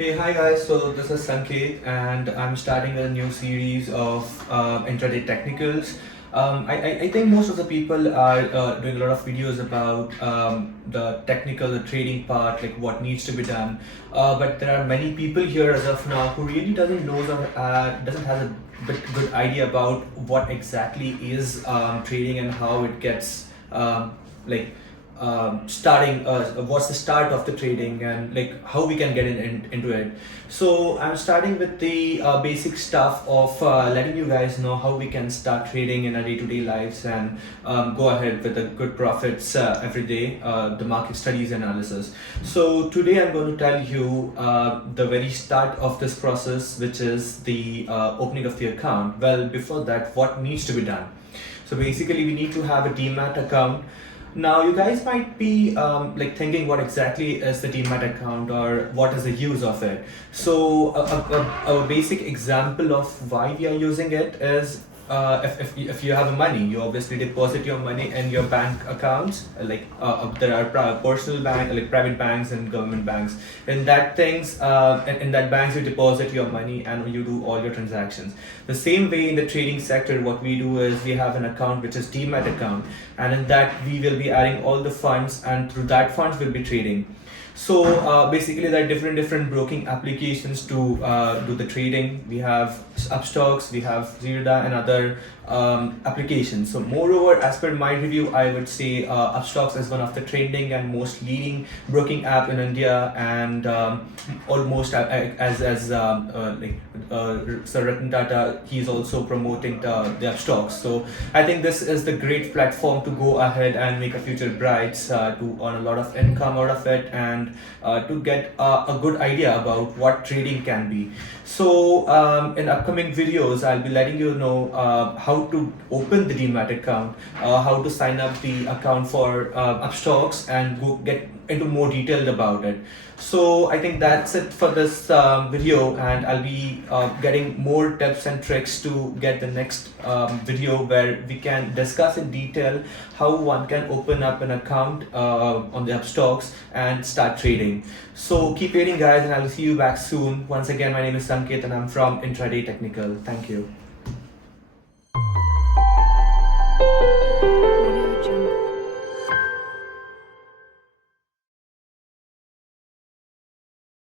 Hey, hi guys. So this is Sanket, and I'm starting a new series of intraday technicals. I think most of the people are doing a lot of videos about the technical, the trading part, like what needs to be done. But there are many people here as of now who really doesn't know or doesn't have a good idea about what exactly is trading and how it gets like starting what's the start of the trading and like how we can get into it. So I'm starting with the basic stuff of letting you guys know how we can start trading in our day-to-day lives and go ahead with the good profits every day, the market studies analysis. So today I'm going to tell you the very start of this process, which is the opening of the account. Well, before that, what needs to be done? So basically we need to have a Demat account. Now, you guys might be like thinking what exactly is the Demat account or what is the use of it. So, a basic example of why we are using it is if you have a money, you obviously deposit your money in your bank accounts. There are personal bank, like private banks and government banks. In that things, in that banks you deposit your money and you do all your transactions. The same way in the trading sector, what we do is we have an account which is Demat account, and in that we will be adding all the funds, and through that funds we'll be trading. So basically, there are different broking applications to do the trading. We have upstox, we have Intraday, and other applications. So moreover, as per my review, I would say upstox is one of the trending and most leading broking app in India, and almost Sir Ratan Tata, he's also promoting the upstox. So I think this is the great platform to go ahead and make a future bright, to earn a lot of income out of it, and to get a good idea about what trading can be. So in upcoming videos, I'll be letting you know how to open the Demat account, how to sign up the account for upstox, and go get into more detailed about it. So I think that's it for this video, and I'll be getting more tips and tricks to get the next video where we can discuss in detail how one can open up an account on the upstox and start trading. So keep waiting guys, and I'll see you back soon. Once again, my name is Sanket and I'm from Intraday Technical. Thank you.